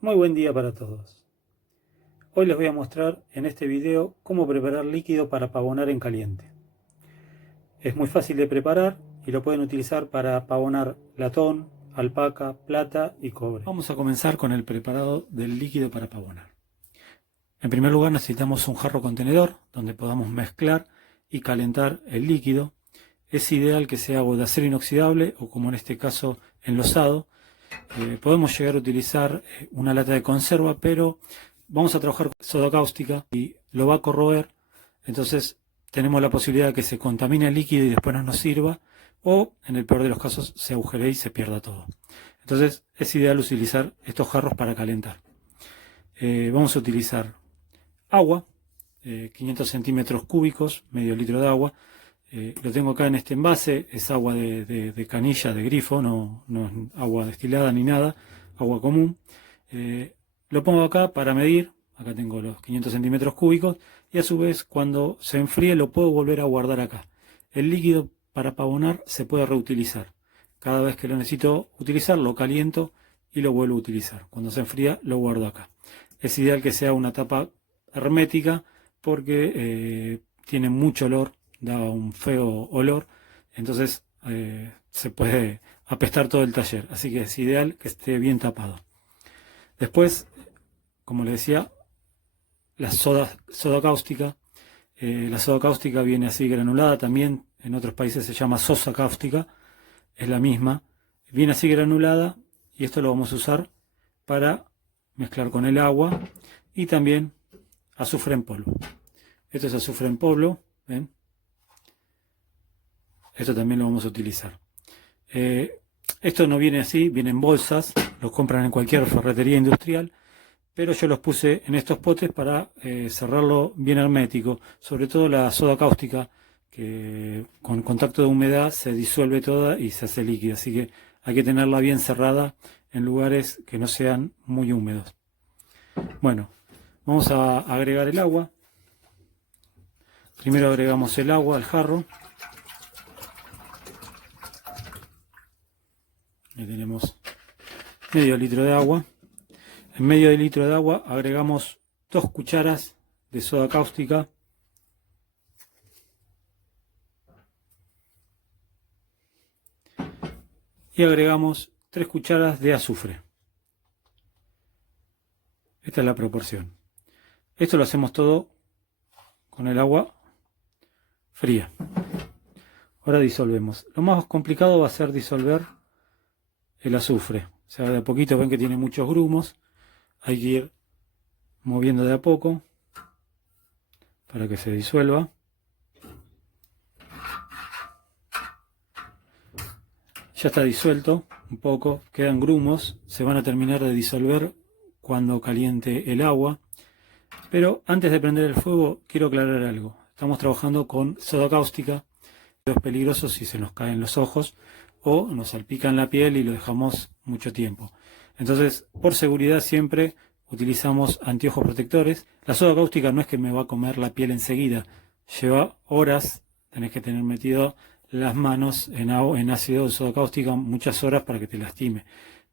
Muy buen día para todos. Hoy les voy a mostrar en este video cómo preparar líquido para pavonar en caliente. Es muy fácil de preparar y lo pueden utilizar para pavonar latón, alpaca, plata y cobre. Vamos a comenzar con el preparado del líquido para pavonar. En primer lugar necesitamos un jarro contenedor donde podamos mezclar y calentar el líquido. Es ideal que sea agua de acero inoxidable o, como en este caso, enlosado. Podemos llegar a utilizar una lata de conserva, pero vamos a trabajar con soda cáustica y lo va a corroer, entonces tenemos la posibilidad de que se contamine el líquido y después no nos sirva, o en el peor de los casos se agujeree y se pierda todo. Entonces es ideal utilizar estos jarros para calentar. Vamos a utilizar agua, 500 centímetros cúbicos, medio litro de agua. Lo tengo acá en este envase, es agua de canilla, de grifo, no es agua destilada ni nada, agua común. Lo pongo acá para medir, acá tengo los 500 centímetros cúbicos, y a su vez cuando se enfríe lo puedo volver a guardar acá. El líquido para pavonar se puede reutilizar. Cada vez que lo necesito utilizar lo caliento y lo vuelvo a utilizar. Cuando se enfría lo guardo acá. Es ideal que sea una tapa hermética porque tiene mucho olor, da un feo olor, entonces se puede apestar todo el taller, así que es ideal que esté bien tapado. Después, como les decía, la soda cáustica. La soda cáustica viene así granulada, también en otros países se llama sosa cáustica, es la misma, viene así granulada y esto lo vamos a usar para mezclar con el agua y también azufre en polvo. Esto es azufre en polvo, ¿ven? Esto también lo vamos a utilizar. Esto no viene así, viene en bolsas, los compran en cualquier ferretería industrial, pero yo los puse en estos potes para cerrarlo bien hermético, sobre todo la soda cáustica, que con contacto de humedad se disuelve toda y se hace líquida, así que hay que tenerla bien cerrada en lugares que no sean muy húmedos. Bueno, vamos a agregar el agua. Primero agregamos el agua al jarro. Ahí tenemos medio litro de agua. En medio litro de agua agregamos 2 cucharas de soda cáustica. Y agregamos 3 cucharas de azufre. Esta es la proporción. Esto lo hacemos todo con el agua fría. Ahora disolvemos. Lo más complicado va a ser disolver el azufre. O sea, de a poquito ven que tiene muchos grumos. Hay que ir moviendo de a poco para que se disuelva. Ya está disuelto un poco, quedan grumos, se van a terminar de disolver cuando caliente el agua. Pero antes de prender el fuego quiero aclarar algo. Estamos trabajando con soda cáustica. Es peligroso si se nos caen los ojos o nos salpican la piel y lo dejamos mucho tiempo. Entonces, por seguridad siempre utilizamos anteojos protectores. La soda cáustica no es que me va a comer la piel enseguida, lleva horas, tenés que tener metido las manos en ácido de soda cáustica muchas horas para que te lastime.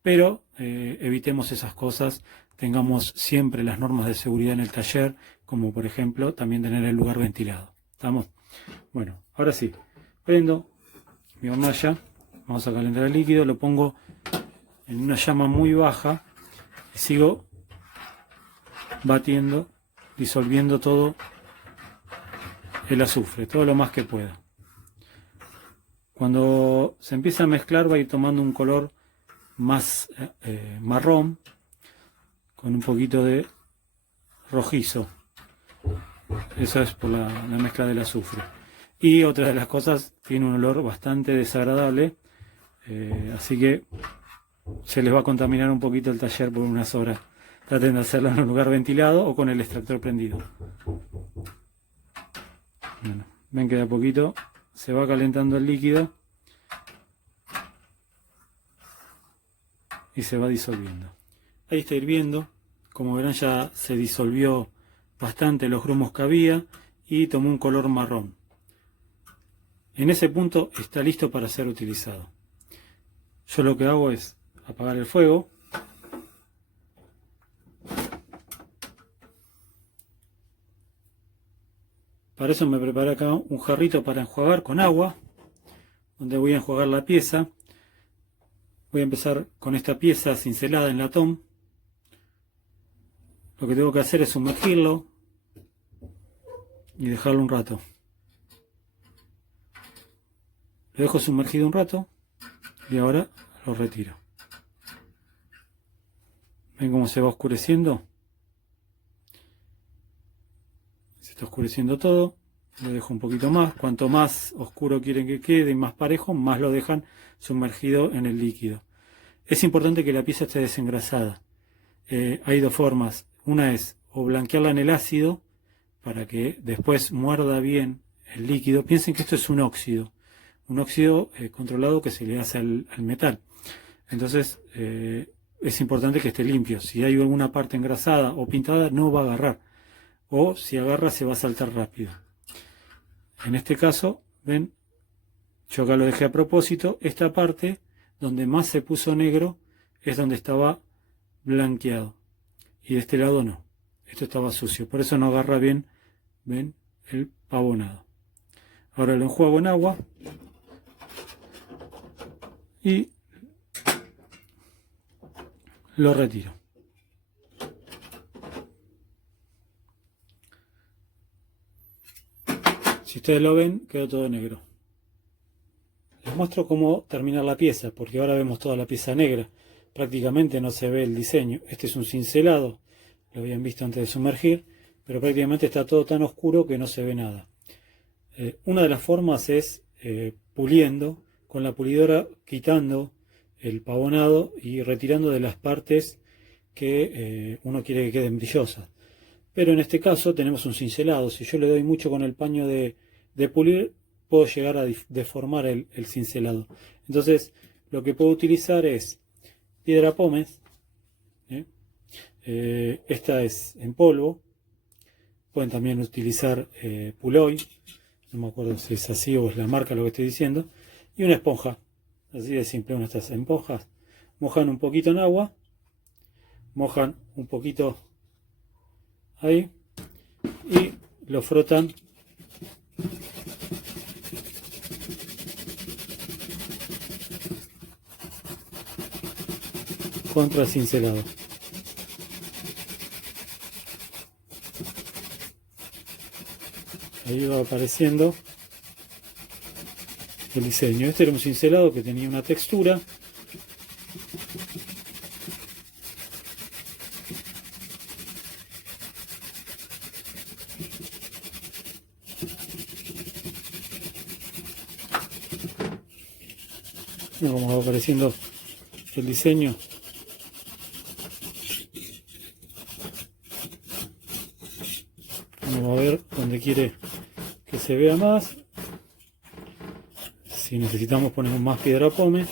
Pero evitemos esas cosas, tengamos siempre las normas de seguridad en el taller, como por ejemplo también tener el lugar ventilado. ¿Estamos? Bueno, ahora sí, prendo mi hornalla, vamos a calentar el líquido, lo pongo en una llama muy baja y sigo batiendo, disolviendo todo el azufre, todo lo más que pueda. Cuando se empieza a mezclar va a ir tomando un color más marrón, con un poquito de rojizo. Eso es por la mezcla del azufre. Y otra de las cosas, tiene un olor bastante desagradable, así que se les va a contaminar un poquito el taller por unas horas. Traten de hacerlo en un lugar ventilado o con el extractor prendido. Bueno, ven que de a poquito se va calentando el líquido y se va disolviendo. Ahí está hirviendo, como verán ya se disolvió bastante los grumos que había y tomó un color marrón. En ese punto está listo para ser utilizado. Yo lo que hago es apagar el fuego Para eso me preparé acá un jarrito para enjuagar con agua, donde voy a enjuagar la pieza. Voy a empezar con esta pieza cincelada en latón. Lo que tengo que hacer es sumergirlo y dejarlo un rato. Lo dejo sumergido un rato y ahora lo retiro. ¿Ven cómo se va oscureciendo? Se está oscureciendo todo. Lo dejo un poquito más. Cuanto más oscuro quieren que quede y más parejo, más lo dejan sumergido en el líquido. Es importante que la pieza esté desengrasada. Hay dos formas. Una es o blanquearla en el ácido para que después muerda bien el líquido. Piensen que esto es un óxido controlado que se le hace al metal. Entonces es importante que esté limpio. Si hay alguna parte engrasada o pintada, no va a agarrar. O si agarra, se va a saltar rápido. En este caso, ven, yo acá lo dejé a propósito. Esta parte donde más se puso negro es donde estaba blanqueado. Y de este lado no. Esto estaba sucio. Por eso no agarra bien, ven, el pavonado. Ahora lo enjuago en agua. Y lo retiro. Si ustedes lo ven, quedó todo negro. Les muestro cómo terminar la pieza, porque ahora vemos toda la pieza negra. Prácticamente no se ve el diseño. Este es un cincelado, lo habían visto antes de sumergir, pero prácticamente está todo tan oscuro que no se ve nada. Una de las formas es puliendo, con la pulidora quitando el pavonado y retirando de las partes que uno quiere que queden brillosas. Pero en este caso tenemos un cincelado. Si yo le doy mucho con el paño de pulir, puedo llegar a deformar el cincelado. Entonces lo que puedo utilizar es piedra pómez. Esta es en polvo. Pueden también utilizar Puloy. No me acuerdo si es así o es la marca lo que estoy diciendo. Y una esponja. Así de simple, una de estas esponjas. Mojan un poquito en agua. Mojan un poquito ahí. Y lo frotan contra el cincelado. Ahí va apareciendo el diseño. Este era un cincelado que tenía una textura. Mira cómo va apareciendo el diseño. Vamos a ver donde quiere que se vea más. Si necesitamos ponemos más piedra pómez.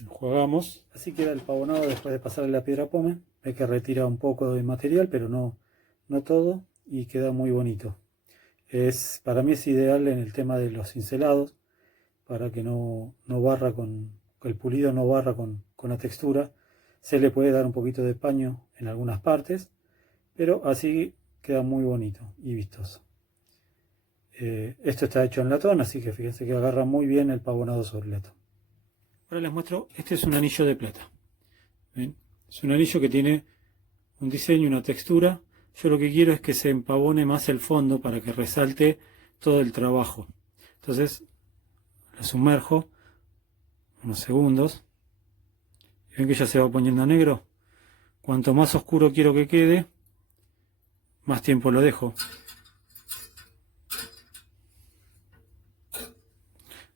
Enjuagamos. Así queda el pavonado después de pasarle la piedra pómez. Hay que retirar un poco de material, pero no todo, y queda muy bonito. Para mí es ideal en el tema de los cincelados, para que no barra que el pulido no barra con la textura. Se le puede dar un poquito de paño en algunas partes, pero así queda muy bonito y vistoso. Esto está hecho en latón, así que fíjense que agarra muy bien el pavonado sobre latón. Ahora les muestro, este es un anillo de plata. ¿Ven? Es un anillo que tiene un diseño, una textura. Yo lo que quiero es que se empavone más el fondo para que resalte todo el trabajo. Entonces lo sumerjo unos segundos. ¿Y ven que ya se va poniendo negro? Cuanto más oscuro quiero que quede, más tiempo lo dejo.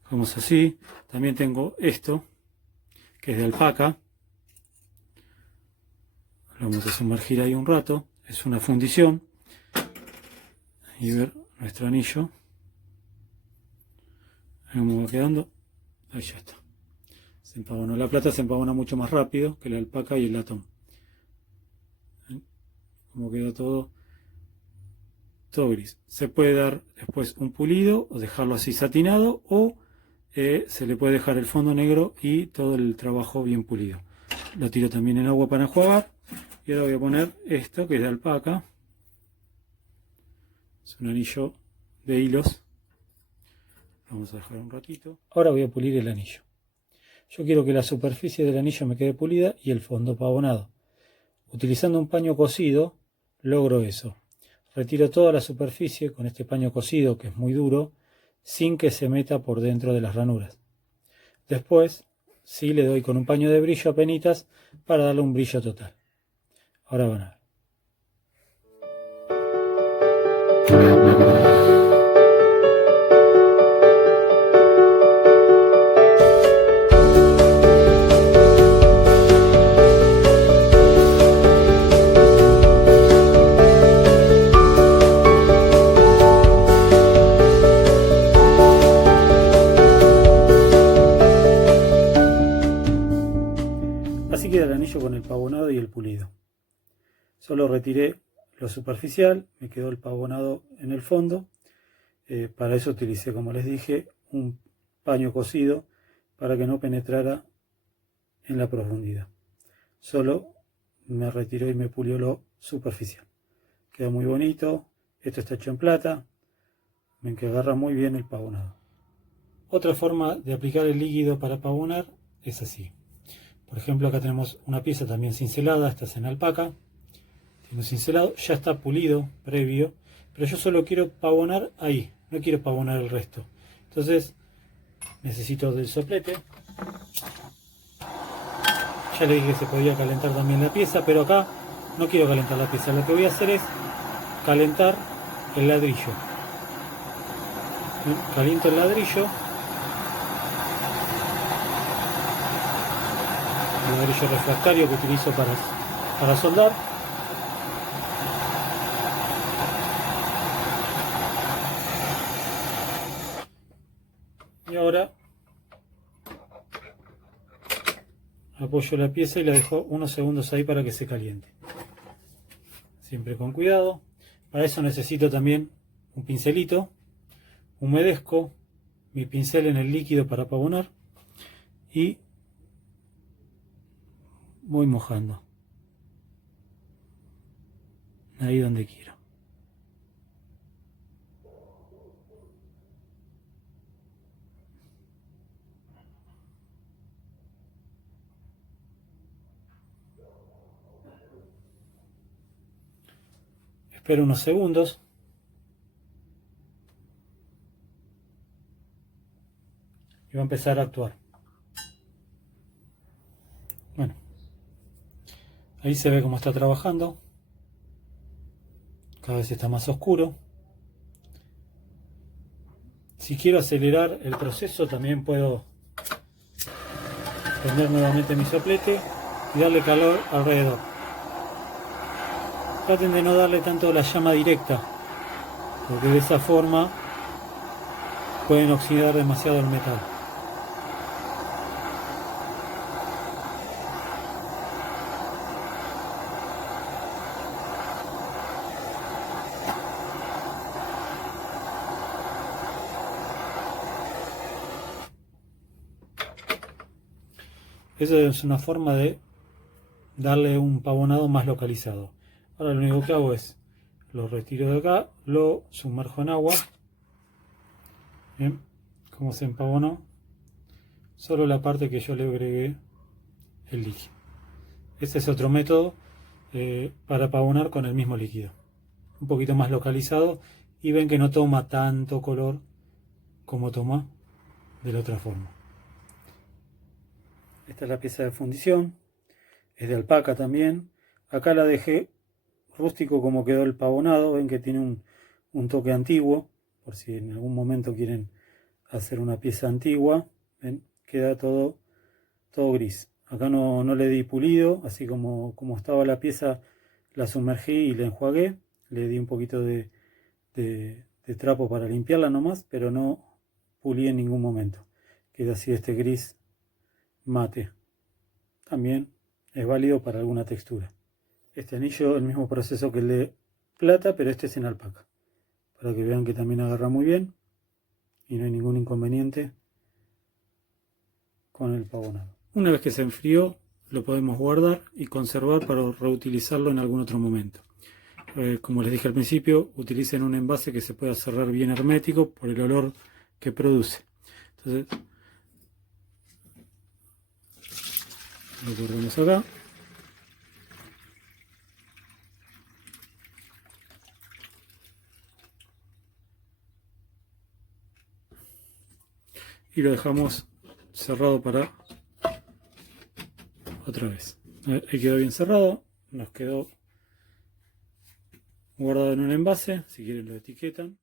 Vamos así. También tengo esto, que es de alpaca. Lo vamos a sumergir ahí un rato. Es una fundición. Y ver nuestro anillo. Ahí cómo va quedando. Ahí ya está. Se empavonó. La plata se empavona mucho más rápido que la alpaca y el latón. ¿Ven? Como queda todo gris. Se puede dar después un pulido o dejarlo así satinado, o se le puede dejar el fondo negro y todo el trabajo bien pulido. Lo tiro también en agua para enjuagar Y ahora voy a poner esto que es de alpaca. Es un anillo de hilos. Vamos a dejar un ratito. Ahora voy a pulir el anillo. Yo quiero que la superficie del anillo me quede pulida y el fondo pavonado. Utilizando un paño cosido logro eso. Retiro toda la superficie con este paño cosido, que es muy duro, sin que se meta por dentro de las ranuras. Después sí le doy con un paño de brillo apenitas para darle un brillo total. Ahora van a ver. Así queda el anillo con el pavonado y el pulido. Solo retiré lo superficial, me quedó el pavonado en el fondo. Para eso utilicé, como les dije, un paño cosido para que no penetrara en la profundidad. Solo me retiró y me pulió lo superficial. Queda muy bonito. Esto está hecho en plata. Ven que agarra muy bien el pavonado. Otra forma de aplicar el líquido para pavonar es así. Por ejemplo, acá tenemos una pieza también cincelada. Esta es en alpaca. Tiene cincelado, ya está pulido previo, pero yo solo quiero pavonar ahí, no quiero pavonar el resto. Entonces necesito del soplete. Ya le dije que se podía calentar también la pieza, pero acá no quiero calentar la pieza. Lo que voy a hacer es calentar el ladrillo. Caliento el ladrillo refractario que utilizo para soldar. Y ahora apoyo la pieza y la dejo unos segundos ahí para que se caliente. Siempre con cuidado. Para eso necesito también un pincelito. Humedezco mi pincel en el líquido para pavonar y voy mojando ahí donde quiero. Espero unos segundos. Y va a empezar a actuar. Bueno, ahí se ve cómo está trabajando. Cada vez está más oscuro. Si quiero acelerar el proceso, también puedo prender nuevamente mi soplete y darle calor alrededor. Traten de no darle tanto la llama directa, porque de esa forma pueden oxidar demasiado el metal. Eso es una forma de darle un pavonado más localizado. Ahora lo único que hago es lo retiro de acá, lo sumerjo en agua. Bien, como se empavonó, solo la parte que yo le agregué el líquido. Este es otro método para pavonar con el mismo líquido, un poquito más localizado, y ven que no toma tanto color como toma de la otra forma. Esta es la pieza de fundición, es de alpaca también. Acá la dejé rústico como quedó el pavonado. Ven que tiene un toque antiguo, por si en algún momento quieren hacer una pieza antigua. ¿Ven? Queda todo gris. Acá no le di pulido, así como estaba la pieza, la sumergí y la enjuagué. Le di un poquito de trapo para limpiarla nomás, pero no pulí en ningún momento. Queda así este gris mate. También es válido para alguna textura. Este anillo, el mismo proceso que el de plata, pero este es en alpaca, para que vean que también agarra muy bien y no hay ningún inconveniente con el pavonado. Una vez que se enfrió, lo podemos guardar y conservar para reutilizarlo en algún otro momento. Como les dije al principio, utilicen un envase que se pueda cerrar bien hermético por el olor que produce. Entonces lo guardamos acá. Y lo dejamos cerrado para otra vez. Ahí quedó bien cerrado. Nos quedó guardado en un envase. Si quieren lo etiquetan.